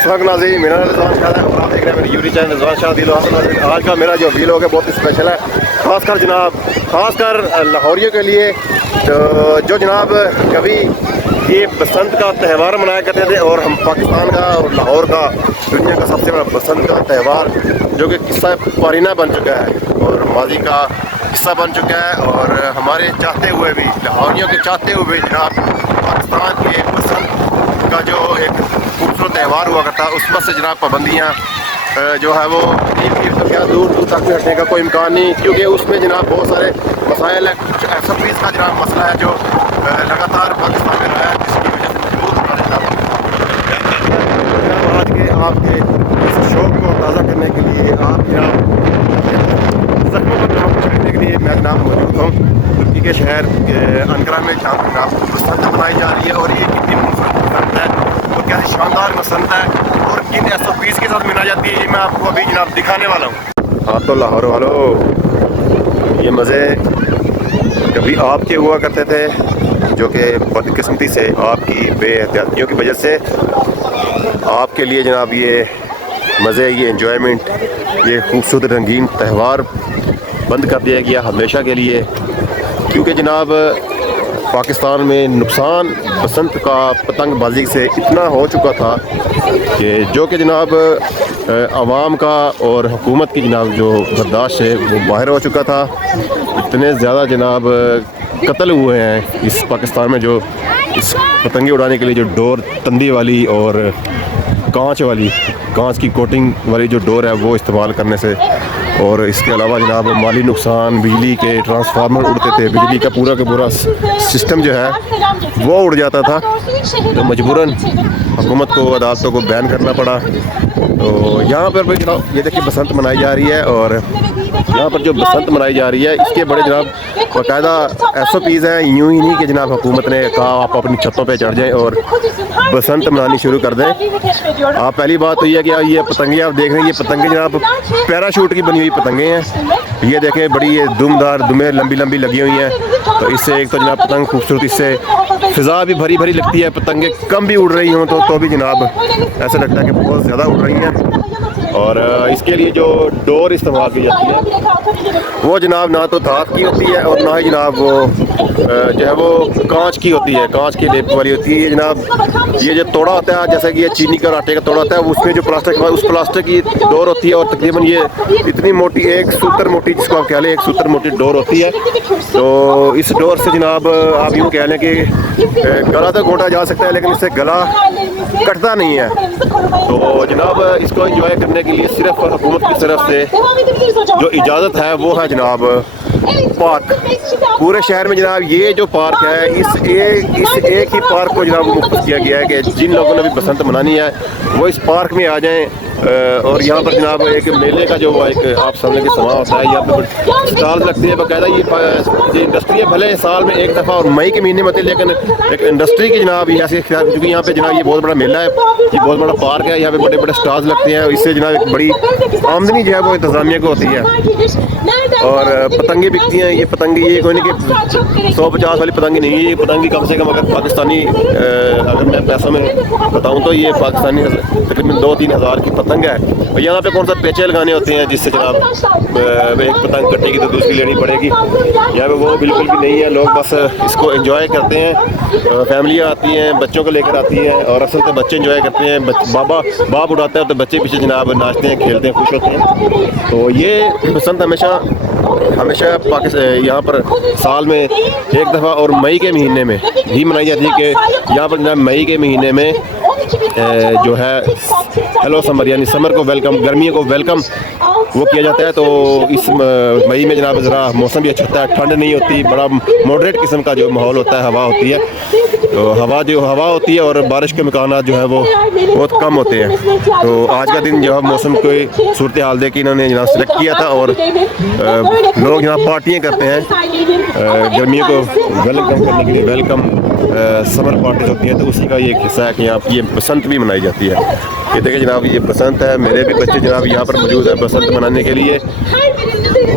नाज़रीन, मेरा रिजवान शाह है और आप देख रहे हैं मेरे यूट्यूब चैनल रिजवान शाह दिल नाज़रीन। आज का मेरा जो वीलॉग है बहुत स्पेशल है, खासकर जनाब लाहौरियों के लिए। तो जो जनाब कभी ये बसंत का त्यौहार मनाया करते थे और हम पाकिस्तान का और लाहौर का दुनिया का सबसे बड़ा बसंत का त्यौहार जो कि किस्सा पारीना बन चुका है और माजी का हिस्सा बन चुका है, और हमारे चाहते हुए भी, लाहौरियों के चाहते हुए जनाब पाकिस्तान के बसंत का जो एक खूबसूरत त्यौहार हुआ करता है उस पर से जनाब पाबंदियाँ जो है वो तो क्या दूर दूर तक भी हटने का कोई इम्कान नहीं, क्योंकि उसमें जनाब बहुत सारे मसाइल है। कुछ SOPs का जनाब मसला है जो लगातार पाकिस्तान में रहा है, जिसकी वजह से मजबूत हमारे जनाब आज के आपके इस शौक को ताज़ा करने के लिए आप जनाब जख्मों पर नमक छिड़कने के लिए मैं जनाब मौजूद हूँ तुर्की के शहर अंकारा में, जहाँ पर जनाब बसंत मनाई जा रही है। और ये कितनी खूबसूरत बसंत है और कैसी शानदार बसंत है और किन SOPs के साथ मनाई जाती है, ये मैं आपको अभी जनाब दिखाने वाला हूँ। हाँ तो लाहौर वालों, ये मज़े कभी आपके हुआ करते थे जो कि बदकिस्मती से आपकी बेएहतियातियों की वजह से आपके लिए जनाब ये मज़े, ये एंजॉयमेंट, ये खूबसूरत रंगीन त्यौहार बंद कर दिया गया हमेशा के लिए, क्योंकि जनाब पाकिस्तान में नुकसान बसंत का पतंगबाजी से इतना हो चुका था कि जो कि जनाब आवाम का और हुकूमत की जनाब जो बर्दाश्त है वो बाहर हो चुका था। इतने ज़्यादा जनाब कत्ल हुए हैं इस पाकिस्तान में, जो इस पतंगे उड़ाने के लिए जो डोर तंदी वाली और कांच की कोटिंग वाली जो डोर है वो इस्तेमाल करने से, और इसके अलावा जनाब माली नुकसान, बिजली के ट्रांसफार्मर उड़ते थे, बिजली का पूरा सिस्टम जो है वो उड़ जाता था, तो मजबूरन हुकूमत को, अदालतों को बैन करना पड़ा। तो यहाँ पर भी जनाब ये देखिए बसंत मनाई जा रही है, और यहाँ पर जो बसंत मनाई जा रही है इसके बड़े जनाब बाकायदा SOPs हैं। यूँ ही नहीं कि जनाब हुकूमत ने कहा आप अपनी छतों पे चढ़ जाएं और बसंत मनानी शुरू कर दें। आप पहली बात तो ये है कि ये पतंगे आप देख रहे हैं, ये पतंगे जनाब पैराशूट की बनी हुई पतंगे हैं। ये देखें बड़ी ये दुमदार दुमें लंबी लगी हुई हैं, तो इससे एक तो जनाब पतंग खूबसूरत, इससे फ़िज़ा भी भरी लगती है। पतंगे कम भी उड़ रही हों तो भी जनाब ऐसा लगता है कि बहुत ज़्यादा उड़ रही हैं। और इसके लिए जो डोर इस्तेमाल की जाती है वो जनाब ना तो धात की होती है और ना ही जनाब वो जो है वो कांच की होती है, कांच की लेप वाली होती है जनाब। ये जो तोड़ा होता है, जैसे कि ये चीनी का आटे का तोड़ा होता है, उसमें जो प्लास्टिक उस प्लास्टिक की डोर होती है, और तकरीबन ये इतनी मोटी, एक सूत्र मोटी, जिसको आप कह लें एक सूत्र मोटी डोर होती है। तो इस डोर से जनाब आप यूँ कह लें कि गला तो घोंटा जा सकता है, लेकिन इससे गला कटता नहीं है। तो जनाब इसको एंजॉय करने के लिए सिर्फ हुकूमत की तरफ से जो इजाज़त है वो है जनाब पार्क। पूरे शहर में जनाब ये जो पार्क है, इस एक ही पार्क को जनाब मुफ्त किया गया है कि जिन लोगों ने भी बसंत मनानी है वो इस पार्क में आ जाएं। और यहाँ पर जनाब एक मेले का जो एक आप समझ के समा होता है, यहाँ पर स्टॉल लगती है बाकायदा। ये इंडस्ट्री है, भले साल में एक दफ़ा और मई के महीने में होती है, लेकिन एक इंडस्ट्री की जनाब ऐसे, क्योंकि यहाँ पे जनाब ये बहुत बड़ा मेला है, ये बहुत बड़ा पार्क है, यहाँ पे बड़े स्टॉल्स लगते हैं, इससे जनाब एक बड़ी आमदनी जो है वो इंतज़ामिया को होती है। और पतंगे बिकती हैं, ये पतंगे ये कोई नहीं कि 150 वाली पतंगे नहीं, ये पतंगे कम से कम अगर पाकिस्तानी अगर मैं पैसों में बताऊँ तो ये पाकिस्तानी तकरीबन 2-3 हज़ार की पतंग है। और यहाँ पे कौन सा पेचे लगाने होते हैं जिससे जनाब एक पतंग कटेगी तो दूसरी लेनी पड़ेगी, यहाँ पे वो बिल्कुल भी नहीं है। लोग बस इसको एंजॉय करते हैं, फैमिलियाँ आती हैं, बच्चों को लेकर आती हैं, और असल तो बच्चे एंजॉय करते हैं। बाप उड़ाता है तो बच्चे पीछे जनाब नाचते हैं, खेलते हैं, खुश होते हैं। तो ये बसंत हमेशा पाकिस्तान यहाँ पर साल में एक दफ़ा और मई के महीने में ही मनाई जाती है, कि यहाँ पर जनाब मई के महीने में जो है हेलो समर, यानी समर को वेलकम, गर्मियों को वेलकम वो किया जाता है। तो इस मई में जनाब ज़रा मौसम भी अच्छा होता है, ठंड नहीं होती, बड़ा मॉडरेट किस्म का जो माहौल होता है, हवा होती है। तो हवा होती है और बारिश के इम्कानात जो है वो बहुत कम होते हैं। तो आज का दिन जो है मौसम की सूरत हाल देख के इन्होंने जनाब सेलेक्ट किया था, और लोग यहाँ पार्टियाँ करते हैं गर्मियों को वेलकम करने के लिए, वेलकम समर पार्टीज होती हैं। तो उसी का ये एक हिस्सा है कि यहाँ ये बसंत भी मनाई जाती है। ये देखिए जनाब ये बसंत है, मेरे भी बच्चे जनाब यहाँ पर मौजूद है बसंत मनाने के लिए।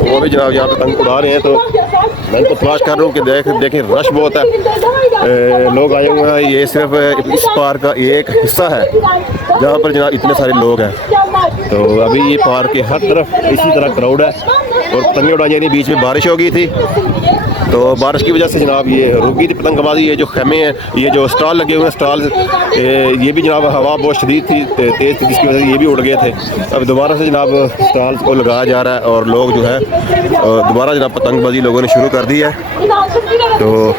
वो भी जनाब यहाँ पतंग उड़ा रहे हैं। तो मैं इनको तलाश कर रहा हूँ कि देखें रश बहुत है, लोग आए हुए हैं। ये सिर्फ इस पार्क का एक हिस्सा है जहाँ पर जनाब इतने सारे लोग हैं। तो अभी ये पार्क के हर तरफ इसी तरह क्राउड है और पतंगें उड़ाई जा रही। बीच में बारिश हो गई थी तो बारिश की वजह से जनाब ये रुक गई थी पतंगबाजी। ये जो खेमे हैं, ये जो स्टॉल लगे हुए हैं स्टॉल, ये भी जनाब हवा बहुत शदीद थी, तेज़ थी, जिसकी वजह से ये भी उड़ गए थे। अब दोबारा से जनाब स्टॉल को लगाया जा रहा है और लोग जो है दोबारा जनाब पतंगबाजी लोगों ने शुरू कर दी है। तो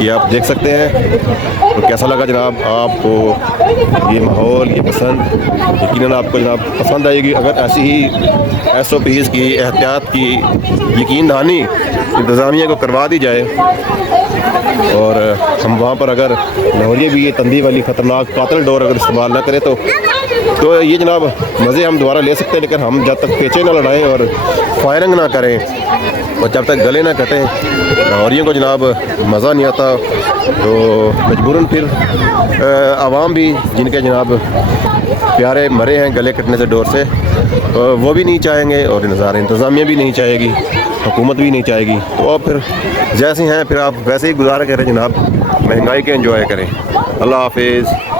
ये आप देख सकते हैं। तो कैसा लगा जनाब आपको ये माहौल, ये पसंद? यकीनन आपको जनाब पसंद आएगी अगर ऐसी ही SOPs की, एहतियात की यकीन दहानी इंतज़ामिया को करवा दी जाए और हम वहाँ पर अगर लाहौरिया भी ये तंदी वाली ख़तरनाक कातिल डोर अगर इस्तेमाल ना करें तो ये जनाब मज़े हम दोबारा ले सकते हैं। लेकिन हम जब तक पेचे ना लड़ाएं और फायरिंग ना करें और जब तक गले ना कटें, लाहौरियों को जनाब मज़ा नहीं आता। तो मजबूरन फिर आवाम भी जिनके जनाब प्यारे मरे हैं गले कटने से डोर से, वो भी नहीं चाहेंगे और इंतज़ामिया भी नहीं चाहेगी, हुकूमत भी नहीं चाहेगी। तो आप फिर जैसे हैं फिर आप वैसे ही गुजारा करें जनाब, महंगाई के एंजॉय करें। अल्लाह हाफिज़।